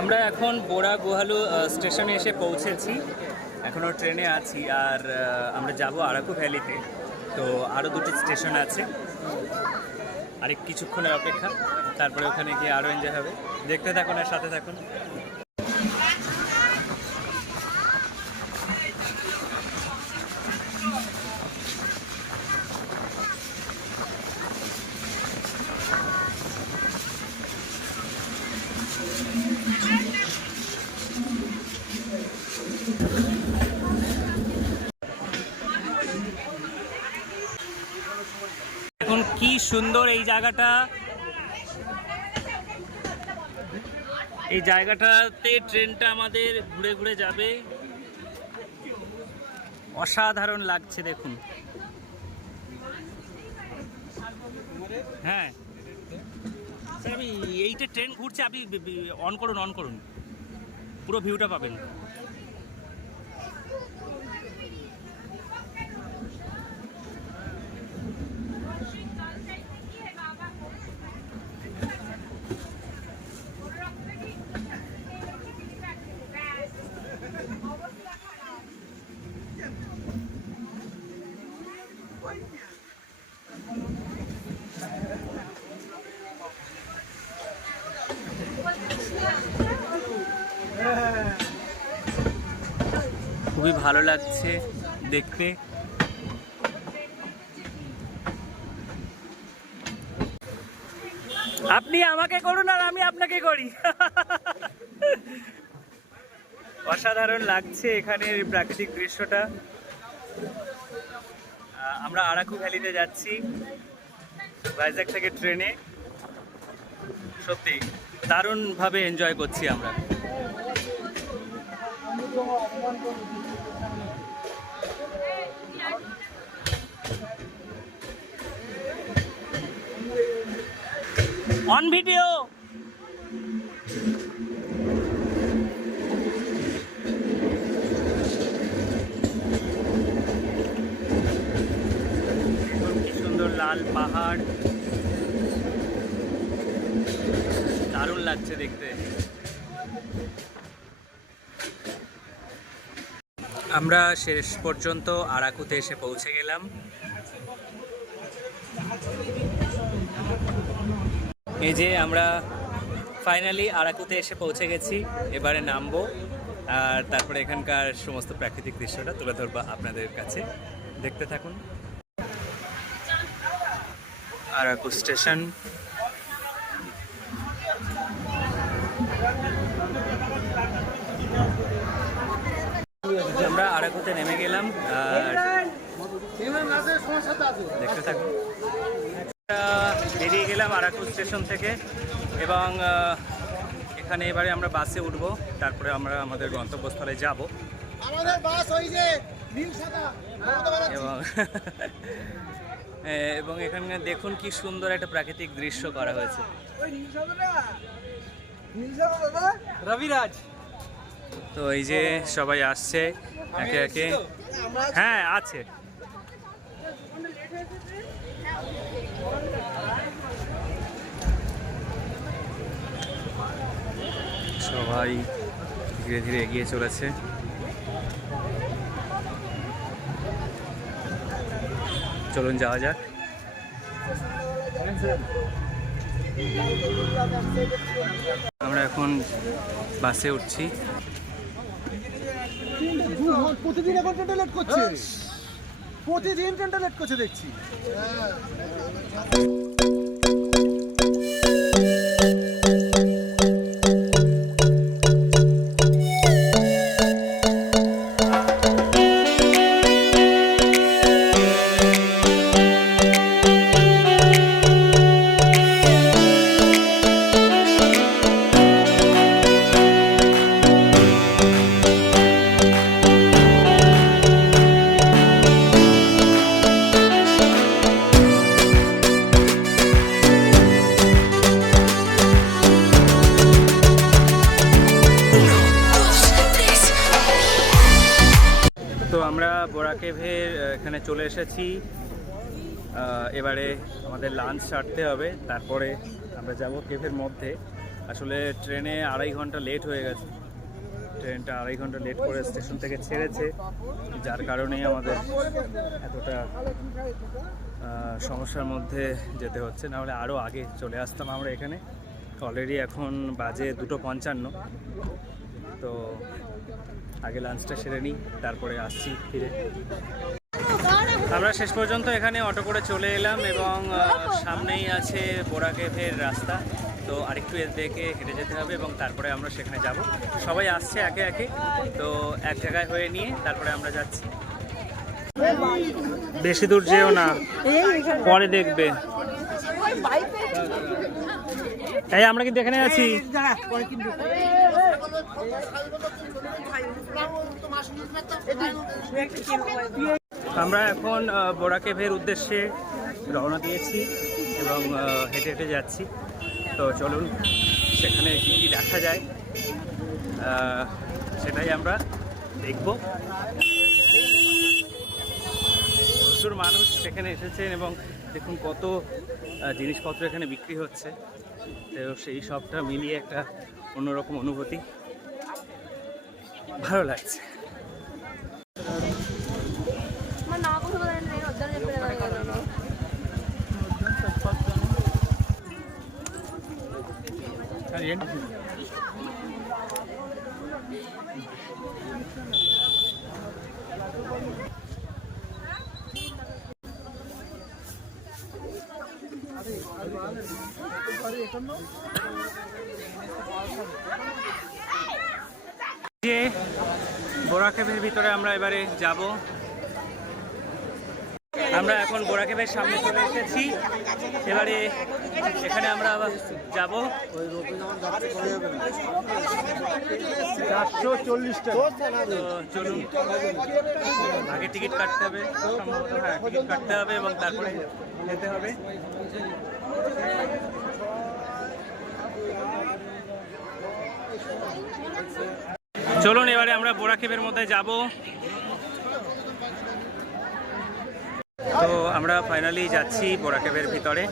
আমরা এখন বোরা গুহালু স্টেশনে এসে পৌঁছেছি। এখনও ট্রেনে আছি আর আমরা যাব আরাকু ভ্যালিতে। তো আরও দুটো স্টেশন আছে, আরেক কিছুক্ষণের অপেক্ষা, তারপরে ওখানে গিয়ে আরও এনজয় হবে। দেখতে থাকুন আর সাথে থাকুন। এখন কি সুন্দর এই জায়গাটা, এই জায়গাটাতে ট্রেনটা আমাদের ঘুরে ঘুরে যাবে। অসাধারণ লাগছে দেখুন। হ্যাঁ স্যার, আমি এইটা ট্রেন ঘুরছে, আপনি অন করুন, পুরো ভিউটা পাবেন। খুবই ভালো লাগছে দেখতে। আপনি আমাকে করুন আর আমি আপনাকে করি। অসাধারণ লাগছে এখানের প্রাকৃতিক দৃশ্যটা। আমরা আরাকু ভ্যালিতে যাচ্ছি ভাইজ্যাক থেকে ট্রেনে। সত্যি দারুণভাবে এনজয় করছি আমরা। On video. কি সুন্দর লাল পাহাড়, দারুণ লাগছে দেখতে। আমরা শেষ পর্যন্ত আরাকুতে এসে পৌঁছে গেলাম। এই যে আমরা ফাইনালি আরাকুতে এসে পৌঁছে গেছি। এবারে নামবো আর তারপরে এখানকার সমস্ত প্রাকৃতিক দৃশ্যটা তুলে ধরবো আপনাদের কাছে। দেখতে থাকুন। আরাকু স্টেশন। আমরা আরাকুতে নেমে গেলাম আর দেখতে থাকুন। বেরিয়ে গেলাম আরাকু স্টেশন থেকে এবং এখানে এবারে আমরা বাসে উঠব, তারপরে আমরা আমাদের গন্তব্যস্থলে যাব। এবং এখানে দেখুন কি সুন্দর একটা প্রাকৃতিক দৃশ্য করা হয়েছে। রবিরাজ তো এই যে সবাই আসছে একে একে। হ্যাঁ আছে। সবাই ধীরে ধীরে এগিয়ে চলেছে। চলুন যাওয়া যাক। আমরা এখন বাসে উঠছি। প্রতিদিন এখন ট্রেনটা লেট করছে, প্রতিদিন ট্রেনটা লেট করছে দেখছি। আমরা বোরা কেভের এখানে চলে এসেছি। এবারে আমাদের লাঞ্চ সারতে হবে, তারপরে আমরা যাব কেভের মধ্যে। আসলে ট্রেনে 2.5 ঘন্টা লেট হয়ে গেছে। ট্রেনটা 2.5 ঘন্টা লেট করে স্টেশন থেকে ছেড়েছে, যার কারণেই আমাদের এতটা সমস্যার মধ্যে যেতে হচ্ছে। নাহলে আরও আগে চলে আসতাম আমরা এখানে। অলরেডি এখন বাজে 2:55। তো আগে লাঞ্চটা সেরে নিই, তারপরে আসছি ফিরে। আমরা শেষ পর্যন্ত এখানে অটো করে চলে এলাম এবং সামনেই আছে বোরা কেভের রাস্তা। তো আরেকটু এর দিকে হেঁটে যেতে হবে এবং তারপরে আমরা সেখানে যাব। সবাই আসছে একে একে, তো এক জায়গায় হয়ে নিয়ে তারপরে আমরা যাচ্ছি। বেশি দূর যেও না, পরে দেখবে। এই আমরা কিন্তু এখানে আছি। আমরা এখন বোরা কেভের উদ্দেশ্যে রওনা দিয়েছি এবং হেঁটে হেঁটে যাচ্ছি। তো চলুন সেখানে কী কী দেখা যায় সেটাই আমরা দেখব। প্রচুর মানুষ সেখানে এসেছেন এবং দেখুন কত জিনিসপত্র এখানে বিক্রি হচ্ছে। তো সেই সবটা মিলিয়ে একটা অন্যরকম অনুভূতি, ভালো লাগছে। যে বোরা কেভের ভিতরে আমরা এবারে যাব। আমরা এখন বোরা কেভের সামনে চলে এসেছি। এবারে এখানে আমরা আবার যাব। 440 টাকা। তো চলুন, আগে টিকিট কাটতে হবে, সম্ভবত হ্যাঁ টিকিট কাটতে হবে এবং তারপরে যেতে হবে। চলুন এবারে আমরা বোরা কেভের মধ্যে যাব। তো আমরা ফাইনালি যাচ্ছি বোরা কেভের ভিতরে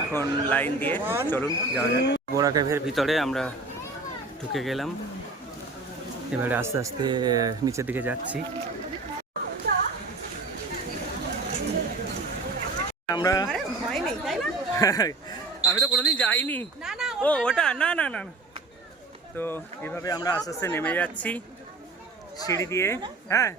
এখন লাইন দিয়ে। চলুন যাওয়া যাক। বোরা কেভের ভিতরে আমরা ঢুকে গেলাম, এবারে আস্তে আস্তে নিচের দিকে যাচ্ছি। আমরা আমি তো কোনোদিন যাইনি। ও ওটা না না না। তো এইভাবে আমরা আস্তে আস্তে নেমে যাচ্ছি সিঁড়ি দিয়ে। হ্যাঁ,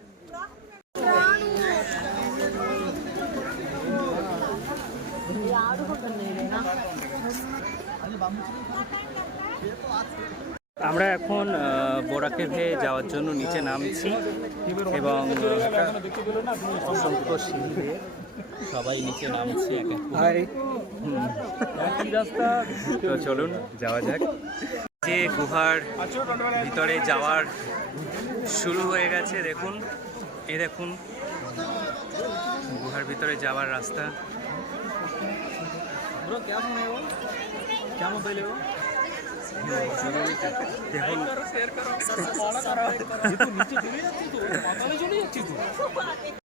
আমরা এখন বোরা কেভে যাওয়ার জন্য নিচে নামছি এবং অসংখ্য সিঁড়ি দিয়ে সবাই নিচে নামছি এক এক করে। তো চলুন যাওয়া যাক। যে গুহার ভিতরে যাওয়ার শুরু হয়ে গেছে, দেখুন এই দেখুন গুহার ভিতরে যাওয়ার রাস্তা। দেখুন